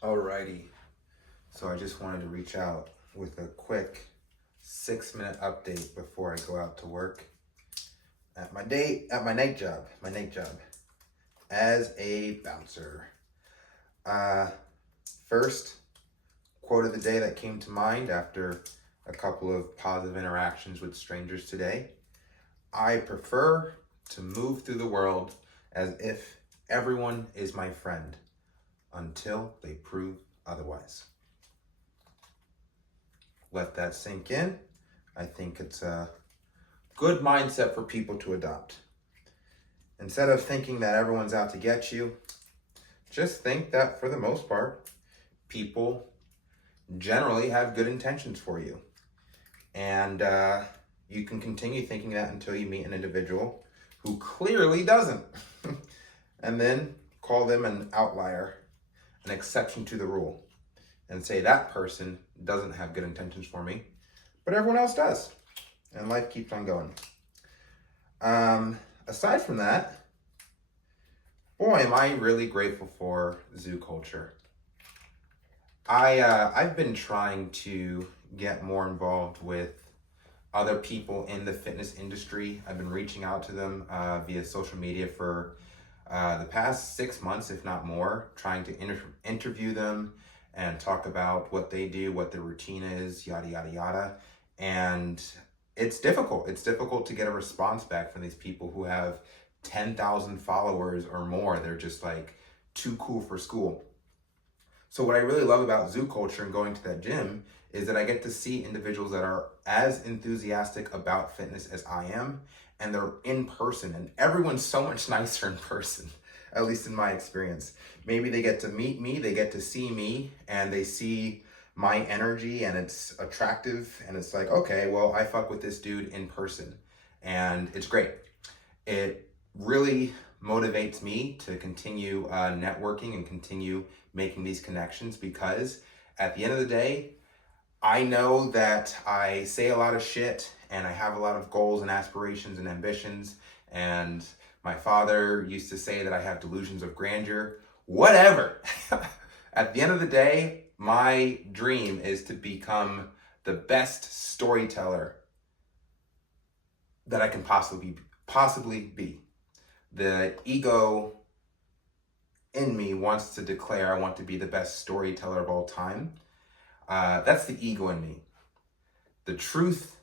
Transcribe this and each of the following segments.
Alrighty, so I just wanted to reach out with a quick 6-minute update before I go out to work at my night job as a bouncer. Uh, First quote of the day that came to mind after a couple of positive interactions with strangers today: I prefer to move through the world as if everyone is my friend until they prove otherwise. Let that sink in. I think it's a good mindset for people to adopt. Instead of thinking that everyone's out to get you, just think that for the most part, people generally have good intentions for you. And you can continue thinking that until you meet an individual who clearly doesn't. And then call them an outlier, an exception to the rule, and say that person doesn't have good intentions for me, but everyone else does. And life keeps on going. Aside from that, boy, am I really grateful for zoo culture. I've been trying to get more involved with other people in the fitness industry. I've been reaching out to them via social media for the past 6 months, if not more, trying to interview them and talk about what they do, what their routine is, yada, yada, yada. And it's difficult. It's difficult to get a response back from these people who have 10,000 followers or more. They're just like too cool for school. So what I really love about zoo culture and going to that gym is that I get to see individuals that are as enthusiastic about fitness as I am, and they're in person, and everyone's so much nicer in person, at least in my experience. Maybe they get to meet me, they get to see me, and they see my energy, and it's attractive, and it's like, okay, well, I fuck with this dude in person, and it's great. It really motivates me to continue networking and continue making these connections, because at the end of the day, I know that I say a lot of shit and I have a lot of goals and aspirations and ambitions, and my father used to say that I have delusions of grandeur. Whatever. At the end of the day, my dream is to become the best storyteller that I can possibly be. The ego in me wants to declare I want to be the best storyteller of all time. That's the ego in me. The truth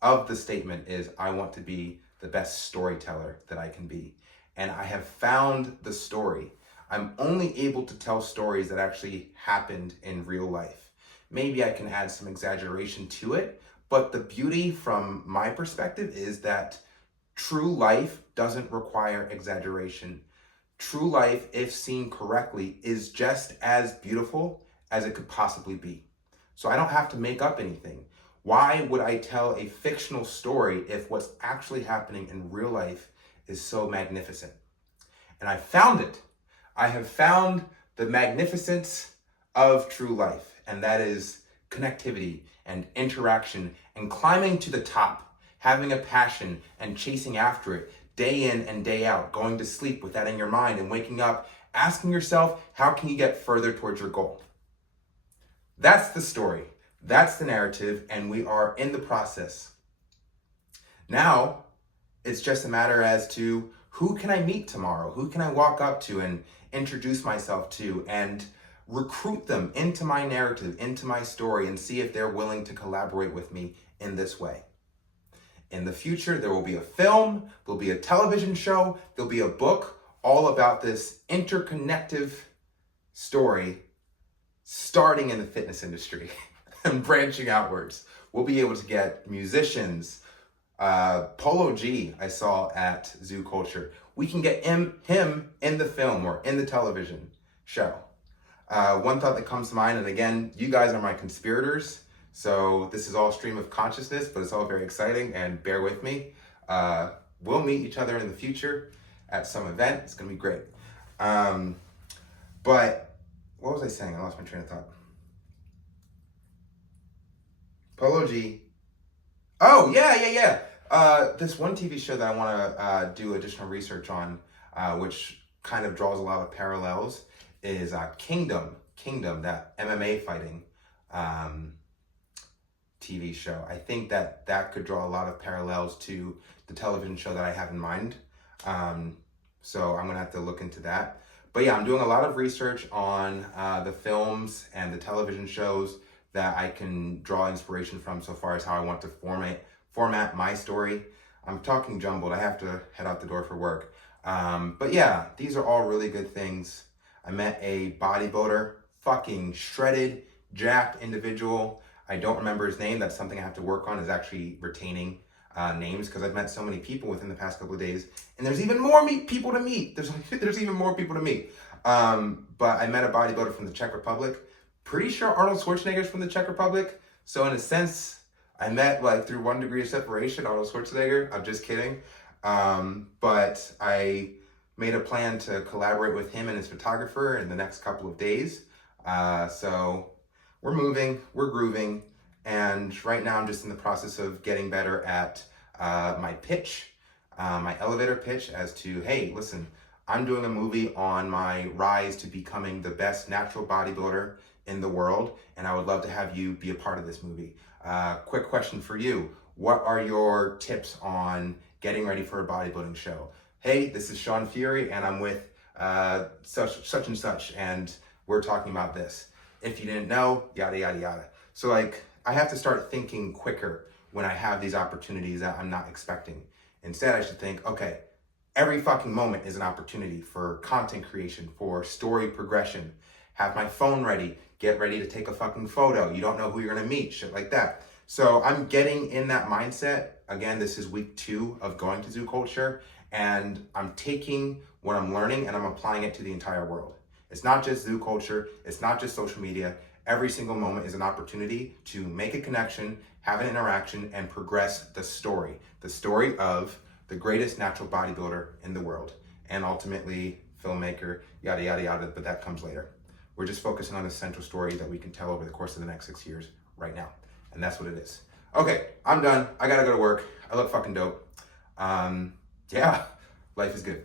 of the statement is I want to be the best storyteller that I can be. And I have found the story. I'm only able to tell stories that actually happened in real life. Maybe I can add some exaggeration to it, but the beauty from my perspective is that true life doesn't require exaggeration. True life, if seen correctly, is just as beautiful as it could possibly be. So I don't have to make up anything. Why would I tell a fictional story if what's actually happening in real life is so magnificent? And I found it. I have found the magnificence of true life, and that is connectivity and interaction and climbing to the top, having a passion and chasing after it day in and day out, going to sleep with that in your mind and waking up, asking yourself, how can you get further towards your goal? That's the story. That's the narrative, and we are in the process. Now, it's just a matter as to who can I meet tomorrow? Who can I walk up to and introduce myself to and recruit them into my narrative, into my story, and see if they're willing to collaborate with me in this way. In the future, there will be a film, there'll be a television show, there'll be a book all about this interconnective story starting in the fitness industry and branching outwards. We'll be able to get musicians, Polo G I saw at Zoo Culture. We can get him in the film or in the television show. One thought that comes to mind, and again, you guys are my conspirators, so this is all stream of consciousness, but it's all very exciting, and bear with me. We'll meet each other in the future at some event. It's gonna be great. But what was I saying? I lost my train of thought. Polo G. Oh, yeah. This one TV show that I want to do additional research on, which kind of draws a lot of parallels, is Kingdom, that MMA fighting TV show. I think that could draw a lot of parallels to the television show that I have in mind. So I'm gonna have to look into that. But yeah, I'm doing a lot of research on the films and the television shows that I can draw inspiration from so far as how I want to format my story. I'm talking jumbled. I have to head out the door for work. But yeah, these are all really good things. I met a bodybuilder, fucking shredded, jacked individual. I don't remember his name. That's something I have to work on, is actually retaining names, because I've met so many people within the past couple of days, and there's even more people to meet. There's even more people to meet. But I met a bodybuilder from the Czech Republic. Pretty sure Arnold Schwarzenegger's from the Czech Republic. So in a sense, I met like through 1 degree of separation Arnold Schwarzenegger. I'm just kidding. But I made a plan to collaborate with him and his photographer in the next couple of days. So we're moving, we're grooving, and right now I'm just in the process of getting better at my pitch, my elevator pitch as to, hey, listen, I'm doing a movie on my rise to becoming the best natural bodybuilder in the world, and I would love to have you be a part of this movie. Quick question for you. What are your tips on getting ready for a bodybuilding show? Hey, this is Shaun Fury, and I'm with such and such, and we're talking about this. If you didn't know, yada, yada, yada. So like, I have to start thinking quicker when I have these opportunities that I'm not expecting. Instead, I should think, okay, every fucking moment is an opportunity for content creation, for story progression. Have my phone ready, get ready to take a fucking photo. You don't know who you're gonna meet, shit like that. So I'm getting in that mindset. Again, this is week 2 of going to Zoo Culture, and I'm taking what I'm learning and I'm applying it to the entire world. It's not just Zoo Culture, it's not just social media. Every single moment is an opportunity to make a connection, have an interaction, and progress the story of the greatest natural bodybuilder in the world, and ultimately filmmaker, yada, yada, yada, but that comes later. We're just focusing on the central story that we can tell over the course of the next 6 years right now. And that's what it is. Okay, I'm done. I gotta go to work. I look fucking dope. Yeah, life is good.